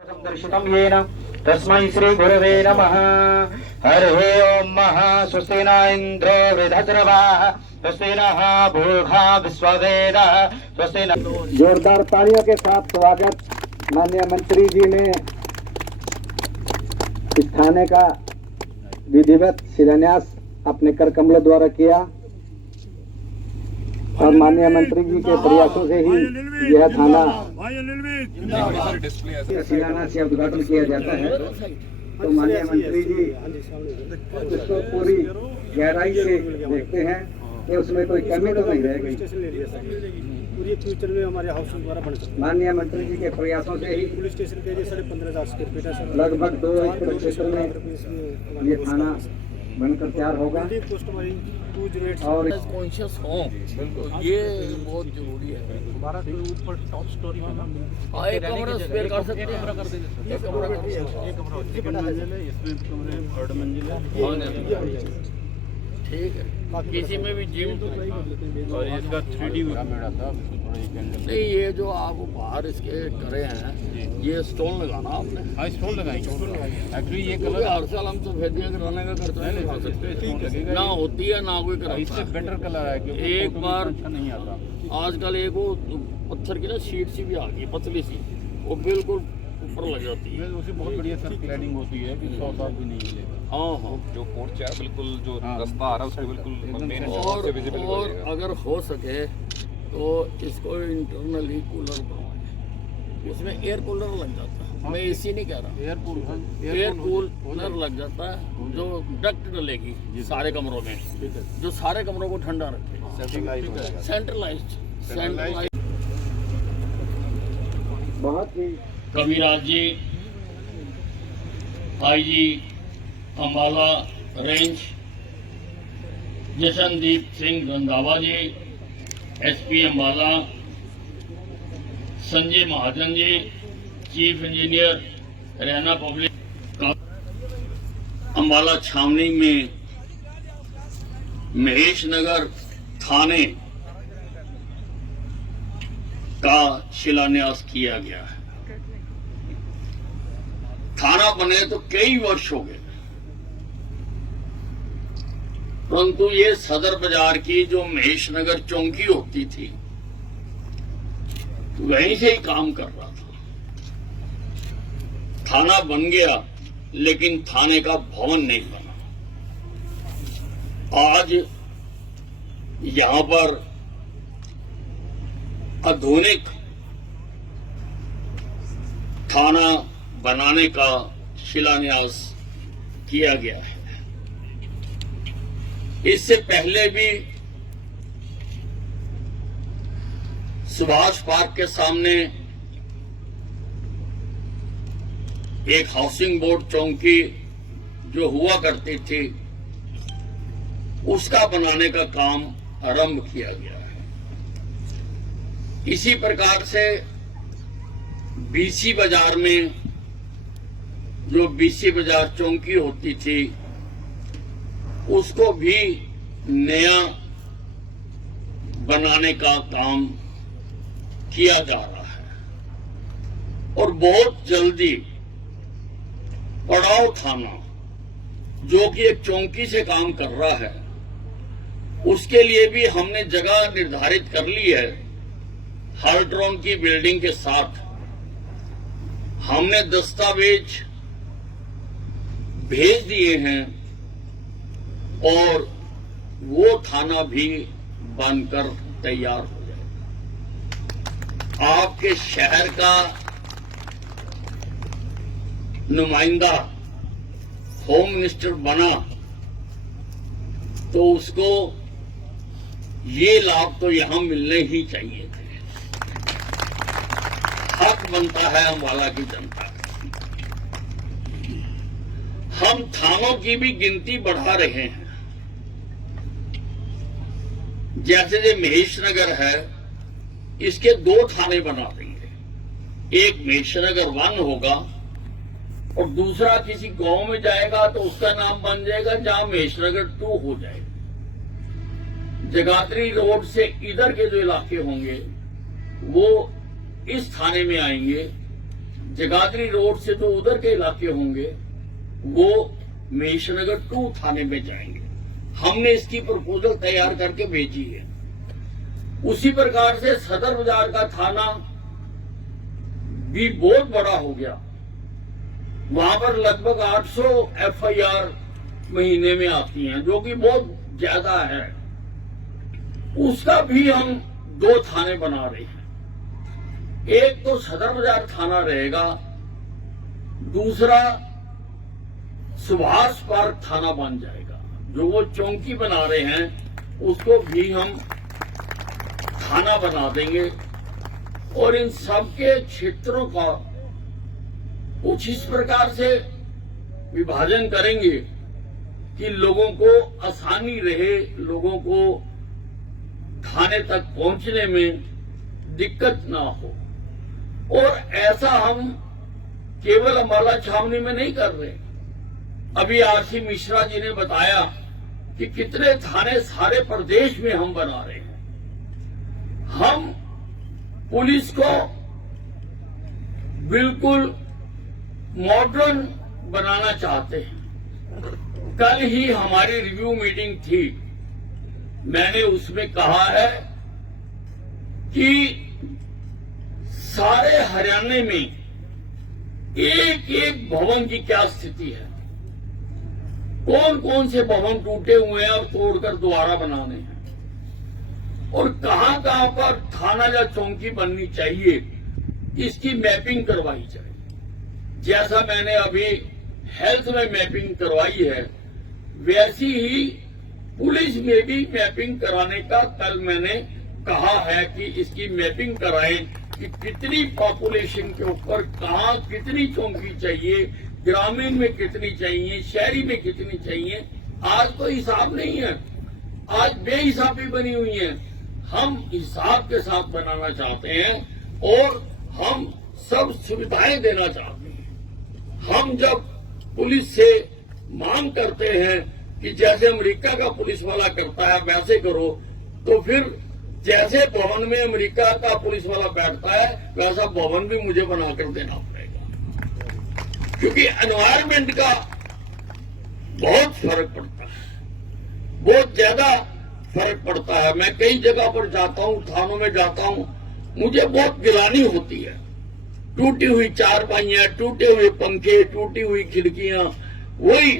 दर्शितं येन तस्मै श्री गुरवे नमः। हरिः ओम स्वस्ति न इंद्रो वृद्धश्रवाः स्वस्ति नः भूर्भुवः विश्ववेदः स्वस्ति न। जोरदार तालियों के साथ स्वागत माननीय मंत्री जी ने इस थाने का विधिवत शिलान्यास अपने कर कमलों द्वारा किया और माननीय मंत्री जी के प्रयासों से ही यह थाना शिलान्यास या उद्घाटन किया जाता है। तो माननीय मंत्री जी उसको पूरी गहराई से देखते हैं कि उसमें कोई कमी तो नहीं रह गई। पूरी फ्यूचर में हमारे हाउस द्वारा बन सकता है। माननीय मंत्री जी के प्रयासों से ही पुलिस स्टेशन के लिए 15,500 स्क्वायर फीट है सर। लगभग 2 एकड़ क्षेत्र में ये थाना बनकर तैयार होगा और कॉन्शियस हो, ये बहुत जरूरी है। हमारा ऊपर टॉप स्टोरी में हाँ, एक कमरा स्पेयर कर सकते हैं। एक कमरा सेकंड मंजिल है, इसमें कमरे थर्ड मंजिल है। ठीक है, किसी में भी जिम और इसका 3D मेरा था, थोड़ा एक एंगल नहीं, ये जो आप बाहर इसके करे हैं ये स्टोन लगाना आपने। हाँ स्टोन लगाएंगे। एक्चुअली ये क्योंकि हर साल हम तो फेदियाँ कराने का खर्चा नहीं उठा सकते, ना होती है ना कोई कराता इससे है। बेटर कलर है क्योंकि एक बार अच्छा नहीं आता। आजकल एक वो पत्थर की ना शीट सी भी आ गई, पतली सी, वो बिल्कुल ऊपर लग जाती है। उसकी बहुत बढ़िया सर क्लैडिंग होती है कि 100 साल भी नहीं मिलेगा। हाँ हाँ, जो पोर्च है बिल्कुल जो रास्ता आ रहा है उसके बिल्कुल मेन और, से विजिबल और अगर हो सके तो इसको इंटरनली कूलर बनवाएं, उसमें एयर कूलर लग जाता है। मैं एसी नहीं कह रहा, एयर कूलर लग जाता है जो डक्ट डलेगी सारे कमरों में, जो सारे कमरों को ठंडा रखे। सेंट्रलाइज्ड बहुत ही Kaviraj ji, IG Ambala range Jashandeep Singh Randhawa ji, SP Ambala Sanjay Mahajan ji, chief engineer Haryana public Ambala Chhavni में महेश नगर थाने का शिलान्यास किया गया है। थाना बने तो कई वर्ष हो गए, परंतु ये सदर बाजार की जो महेश नगर चौकी होती थी वहीं से ही काम कर रहा था। थाना बन गया लेकिन थाने का भवन नहीं बना। आज यहां पर आधुनिक थाना बनाने का शिलान्यास किया गया है। इससे पहले भी सुभाष पार्क के सामने एक हाउसिंग बोर्ड चौकी जो हुआ करती थी उसका बनाने का काम आरंभ किया गया है। इसी प्रकार से बीसी बाजार में जो बीसी बाजार चौकी होती थी उसको भी नया बनाने का काम किया जा रहा है और बहुत जल्दी पड़ाव थाना जो कि एक चौकी से काम कर रहा है उसके लिए भी हमने जगह निर्धारित कर ली है। हाल्ट्रॉन की बिल्डिंग के साथ हमने दस्तावेज भेज दिए हैं और वो थाना भी बनकर तैयार हो जाएगा। आपके शहर का नुमाइंदा होम मिनिस्टर बना तो उसको ये लाभ तो यहां मिलने ही चाहिए थे। हक बनता है अम्बाला की जनता का। हम थानों की भी गिनती बढ़ा रहे हैं। जैसे ये महेश नगर है इसके 2 थाने बना देंगे। एक महेश नगर 1 होगा और दूसरा किसी गांव में जाएगा तो उसका नाम बन जाएगा जहां महेश नगर 2 हो जाएगा। जगात्री रोड से इधर के जो इलाके होंगे वो इस थाने में आएंगे जगाधरी रोड से जो उधर के इलाके होंगे वो महेशनगर 2 थाने में जाएंगे। हमने इसकी प्रपोजल तैयार करके भेजी है। उसी प्रकार से सदर बाजार का थाना भी बहुत बड़ा हो गया। वहां पर लगभग 800 FIR महीने में आती हैं, जो कि बहुत ज्यादा है। उसका भी हम 2 थाने बना रहे हैं। एक तो सदर बाजार थाना रहेगा, दूसरा सुभाष पार्क थाना बन जाएगा। जो वो चौकी बना रहे हैं उसको भी हम थाना बना देंगे और इन सबके क्षेत्रों का कुछ इस प्रकार से विभाजन करेंगे कि लोगों को आसानी रहे, लोगों को थाने तक पहुंचने में दिक्कत ना हो। और ऐसा हम केवल अम्बाला छावनी में नहीं कर रहे। अभी RC मिश्रा जी ने बताया कि कितने थाने सारे प्रदेश में हम बना रहे हैं। हम पुलिस को बिल्कुल मॉडर्न बनाना चाहते हैं। कल ही हमारी रिव्यू मीटिंग थी। मैंने उसमें कहा है कि सारे हरियाणा में एक एक भवन की क्या स्थिति है, कौन कौन से भवन टूटे हुए हैं और तोड़कर दोबारा बनाने हैं, और कहां कहां पर थाना या चौकी बननी चाहिए, इसकी मैपिंग करवाई जाए। जैसा मैंने अभी हेल्थ में मैपिंग करवाई है, वैसी ही पुलिस में भी मैपिंग कराने का कल मैंने कहा है कि इसकी मैपिंग कराएं कि कितनी पॉपुलेशन के ऊपर कहां कितनी चौकी चाहिए, ग्रामीण में कितनी चाहिए, शहरी में कितनी चाहिए। आज तो हिसाब नहीं है, आज बेहिसाबी बनी हुई है। हम हिसाब के साथ बनाना चाहते हैं और हम सब सुविधाएं देना चाहते हैं। हम जब पुलिस से मांग करते हैं कि जैसे अमेरिका का पुलिस वाला करता है वैसे करो, तो फिर जैसे भवन में अमेरिका का पुलिस वाला बैठता है वैसा भवन भी मुझे बनाकर देना पड़ेगा, क्योंकि एनवायरमेंट का बहुत फर्क पड़ता है, बहुत ज्यादा फर्क पड़ता है। मैं कई जगह पर जाता हूं, थानों में जाता हूं, मुझे बहुत गिलानी होती है। टूटी हुई चारपाइयां, टूटे हुए पंखे, टूटी हुई खिड़कियां, वही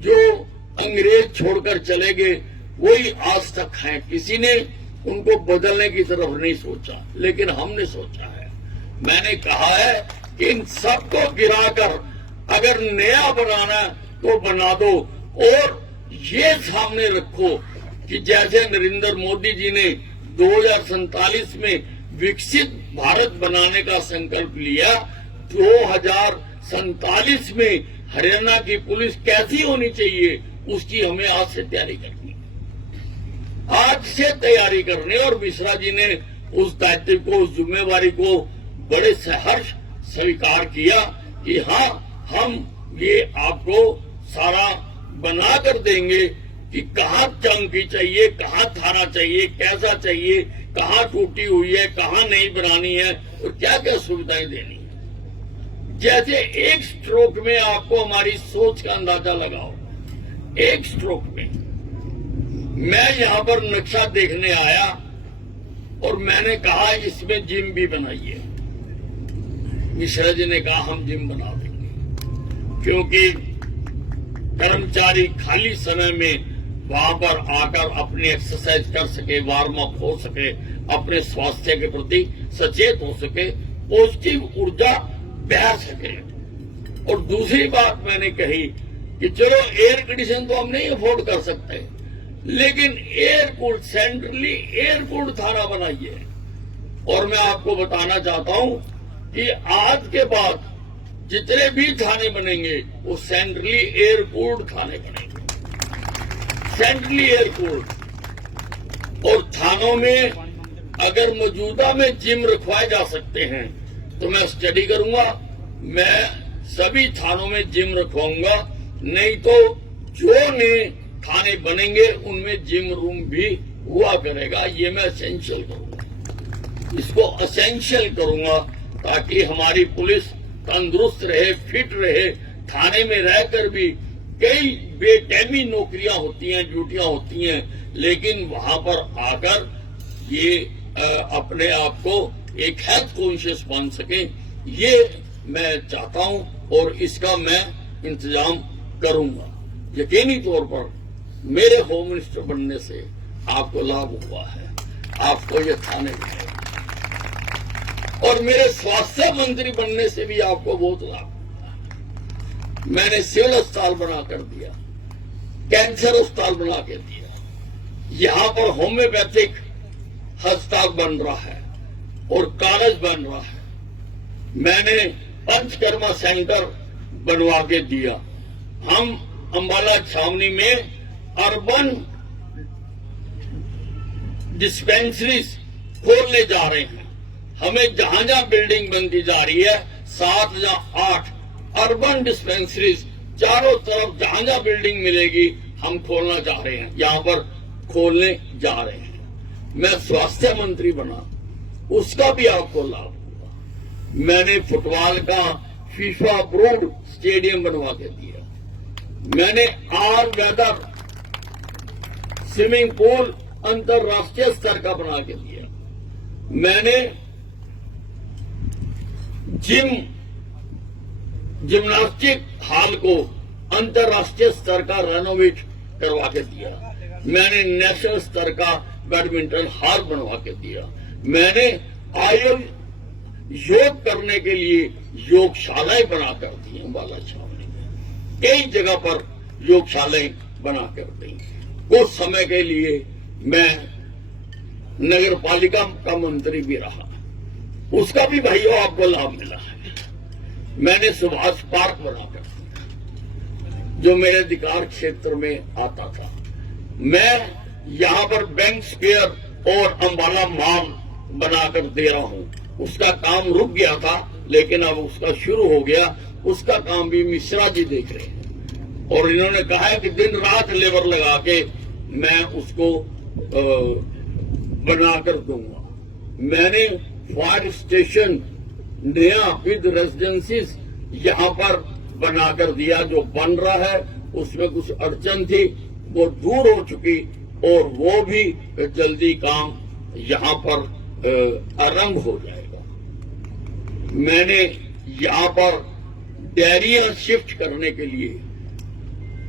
जो अंग्रेज छोड़कर चले गए वही आज तक हैं। किसी ने उनको बदलने की तरफ नहीं सोचा, लेकिन हमने सोचा है। मैंने कहा है कि इन सबको गिराकर अगर नया बनाना तो बना दो, और ये सामने रखो कि जैसे नरेंद्र मोदी जी ने 2047 में विकसित भारत बनाने का संकल्प लिया, 2047 में हरियाणा की पुलिस कैसी होनी चाहिए उसकी हमें आज से तैयारी करनी है, आज से तैयारी करनी। और मिश्रा जी ने उस दायित्व को, उस जिम्मेवारी को बड़े सहर्ष स्वीकार किया कि हाँ, हम ये आपको सारा बना कर देंगे कि कहाँ चौकी चाहिए, कहाँ थाना चाहिए, कैसा चाहिए, कहाँ टूटी हुई है, कहाँ नहीं बनानी है और क्या क्या सुविधाएं देनी है। जैसे एक स्ट्रोक में आपको हमारी सोच का अंदाजा लगाओ। एक स्ट्रोक में मैं यहां पर नक्शा देखने आया और मैंने कहा इसमें जिम भी बनाइए। मिश्रा जी ने कहा हम जिम बना देंगे, क्योंकि कर्मचारी खाली समय में वहां पर आकर अपनी एक्सरसाइज कर सके, वार्म अप हो सके, अपने स्वास्थ्य के प्रति सचेत हो सके, पॉजिटिव ऊर्जा बह सके। और दूसरी बात मैंने कही कि चलो एयर कंडीशन तो हम नहीं अफोर्ड कर सकते, लेकिन एयरकूल्ड, सेंट्रली एयरकूल्ड थाना बनाइए। और मैं आपको बताना चाहता हूं कि आज के बाद जितने भी थाने बनेंगे वो सेंट्रली एयरकूल्ड थाने बनेंगे, सेंट्रली एयरकूल्ड। और थानों में अगर मौजूदा में जिम रखवाए जा सकते हैं तो मैं स्टडी करूंगा, मैं सभी थानों में जिम रखवाऊंगा। नहीं तो जो नए थाने बनेंगे उनमें जिम रूम भी हुआ करेगा। ये मैं असेंशियल करूंगा, इसको असेंशियल करूंगा, ताकि हमारी पुलिस तंदुरुस्त रहे, फिट रहे। थाने में रहकर भी कई बेटैमी नौकरियां होती हैं, ड्यूटियां होती हैं, लेकिन वहां पर आकर ये अपने आप को एक हेल्थ कॉन्शियस मान सके, ये मैं चाहता हूं और इसका मैं इंतजाम करूंगा। यकीनी तौर पर मेरे होम मिनिस्टर बनने से आपको लाभ हुआ है, आपको ये थाने मिले, और मेरे स्वास्थ्य मंत्री बनने से भी आपको बहुत लाभ हुआ। मैंने सिविल अस्पताल बना कर दिया, कैंसर अस्पताल बना के दिया, यहां पर होम्योपैथिक अस्पताल बन रहा है और कॉलेज बन रहा है। मैंने पंचकर्मा सेंटर बनवा के दिया। हम अंबाला छावनी में अर्बन डिस्पेंसरीज खोलने जा रहे हैं। हमें जहां जहां बिल्डिंग बनती जा रही है, 7 या 8 अर्बन डिस्पेंसरीज चारों तरफ जहां जहां बिल्डिंग मिलेगी हम खोलना चाह रहे हैं, यहां पर खोलने जा रहे हैं। मैं स्वास्थ्य मंत्री बना, उसका भी आपको लाभ हुआ। मैंने फुटबॉल का फीफा अप्रूव्ड स्टेडियम बनवा के दिया। मैंने ऑल वेदर स्विमिंग पूल अंतरराष्ट्रीय स्तर का बना के दिया। मैंने जिम्नास्टिक हॉल को अंतरराष्ट्रीय स्तर का रेनोवेट करवा के दिया। मैंने नेशनल स्तर का बैडमिंटन हॉल बनवा के दिया। मैंने योग करने के लिए योगशालाएं बनाकर दी अंबाला छावनी में, कई जगह पर योगशालाएं बनाकर दी। कुछ समय के लिए मैं नगर पालिका का मंत्री भी रहा, उसका भी भाइयों आपको लाभ मिला है। मैंने सुभाष पार्क बनाकर दिया जो मेरे अधिकार क्षेत्र में आता था। मैं यहां पर बैंक स्क्वायर और अंबाला मॉल बनाकर दे रहा हूं। उसका काम रुक गया था लेकिन अब उसका शुरू हो गया। उसका काम भी मिश्रा जी देख रहे हैं और इन्होंने कहा है कि दिन रात लेबर लगा के मैं उसको बनाकर दूंगा। मैंने फायर स्टेशन नया विद रेजिडेंसीज यहां पर बनाकर दिया, जो बन रहा है। उसमें कुछ अड़चन थी, वो दूर हो चुकी और वो भी जल्दी काम यहां पर आरंभ हो जाएगा। मैंने यहां पर डेयरियां शिफ्ट करने के लिए,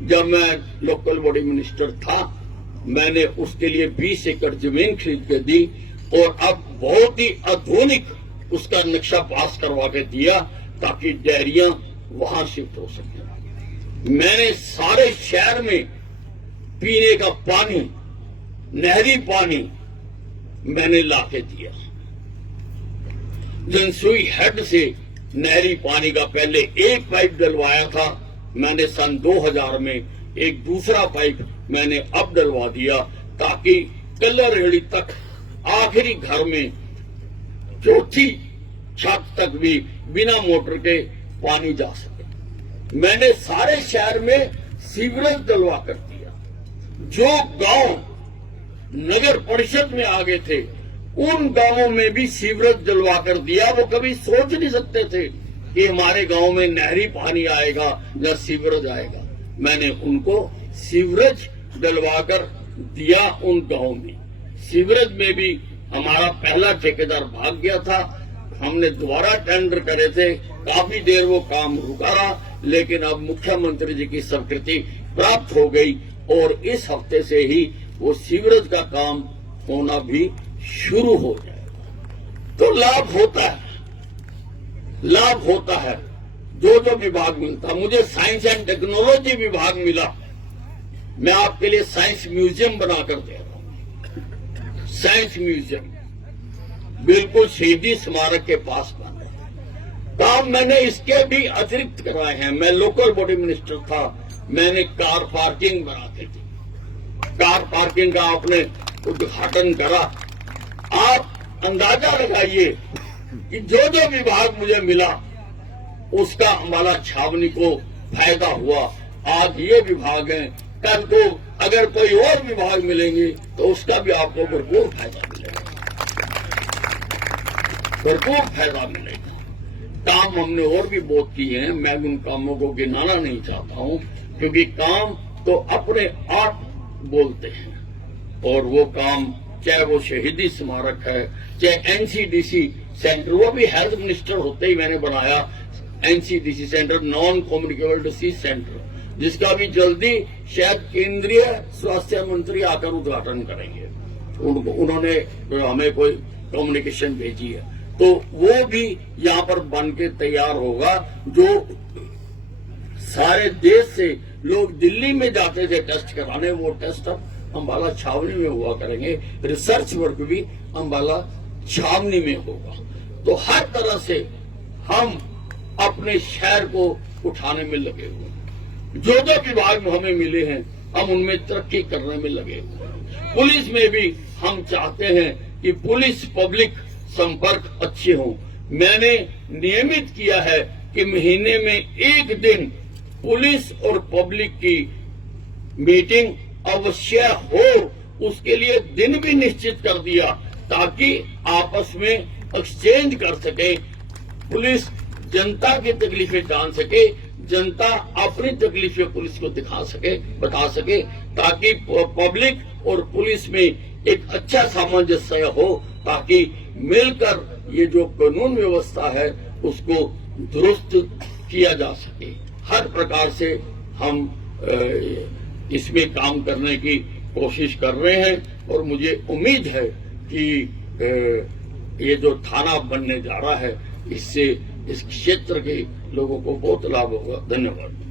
जब मैं लोकल बॉडी मिनिस्टर था, मैंने उसके लिए 20 एकड़ जमीन खरीद के दी और अब बहुत ही आधुनिक उसका नक्शा पास करवा के दिया ताकि डेयरियां वहां शिफ्ट हो सके। मैंने सारे शहर में पीने का पानी, नहरी पानी मैंने लाके दिया। जनसुई हेड से नहरी पानी का पहले एक पाइप डलवाया था मैंने सन 2000 में, एक दूसरा पाइप मैंने अब डलवा दिया ताकि कल्लरेहड़ी तक आखिरी घर में चौथी छत तक भी बिना मोटर के पानी जा सके। मैंने सारे शहर में सीवरेज डलवा कर दिया। जो गांव नगर परिषद में आगे थे उन गांवों में भी सीवरेज डलवा कर दिया। वो कभी सोच नहीं सकते थे कि हमारे गांव में नहरी पानी आएगा या सीवरेज आएगा। मैंने उनको सीवरेज डलवाकर दिया उन गांव में। सीवरेज में भी हमारा पहला ठेकेदार भाग गया था, हमने दोबारा टेंडर करे थे, काफी देर वो काम रुका रहा, लेकिन अब मुख्यमंत्री जी की स्वीकृति प्राप्त हो गई और इस हफ्ते से ही वो सीवरेज का काम होना भी शुरू हो जाएगा। तो लाभ होता है, लाभ होता है। जो विभाग मिलता, मुझे साइंस एंड टेक्नोलॉजी विभाग मिला, मैं आपके लिए साइंस म्यूजियम बनाकर दे रहा हूं। साइंस म्यूजियम बिल्कुल शहीदी स्मारक के पास बन रहा है। काम मैंने इसके भी अतिरिक्त कराए हैं। मैं लोकल बॉडी मिनिस्टर था, मैंने कार पार्किंग बनाते थे। कार पार्किंग का आपने उद्घाटन करा। आप अंदाजा लगाइए कि जो विभाग मुझे मिला उसका अंबाला छावनी को फायदा हुआ। आज ये विभाग है, कल को अगर कोई और विभाग मिलेंगे तो उसका भी आपको भरपूर फायदा मिलेगा, भरपूर फायदा मिलेगा। काम हमने और भी बहुत किए हैं, मैं उन कामों को गिनाना नहीं चाहता हूं, क्योंकि काम तो अपने आप बोलते हैं। और वो काम, चाहे वो शहीदी स्मारक है, चाहे एनसीडीसी सेंटर, वो भी हेल्थ मिनिस्टर होते ही मैंने बनाया NCDC centre, non communicable disease centre, जिसका भी जल्दी शायद केंद्रीय स्वास्थ्य मंत्री आकर उद्घाटन करेंगे। उन्होंने हमें कोई कम्युनिकेशन भेजी है, तो वो भी यहाँ पर बन के तैयार होगा। जो सारे देश से लोग दिल्ली में जाते थे टेस्ट कराने, वो टेस्ट अब अंबाला छावनी में हुआ करेंगे। रिसर्च वर्क भी अंबाला छावनी में होगा। तो हर तरह से हम अपने शहर को उठाने में लगे हुए हैं। जो जो विभाग हमें मिले हैं, हम उनमें तरक्की करने में लगे हुए हैं। पुलिस में भी हम चाहते हैं कि पुलिस पब्लिक संपर्क अच्छे हों। मैंने नियमित किया है कि महीने में एक दिन पुलिस और पब्लिक की मीटिंग अवश्य हो, उसके लिए दिन भी निश्चित कर दिया ताकि आपस में एक्सचेंज कर सके। पुलिस जनता की तकलीफें जान सके, जनता अपनी तकलीफें पुलिस को दिखा सके, बता सके, ताकि पब्लिक और पुलिस में एक अच्छा सामंजस्य हो, ताकि मिलकर ये जो कानून व्यवस्था है उसको दुरुस्त किया जा सके। हर प्रकार से हम इसमें काम करने की कोशिश कर रहे हैं और मुझे उम्मीद है कि ये जो थाना बनने जा रहा है, इससे इस क्षेत्र के लोगों को बहुत लाभ होगा। धन्यवाद।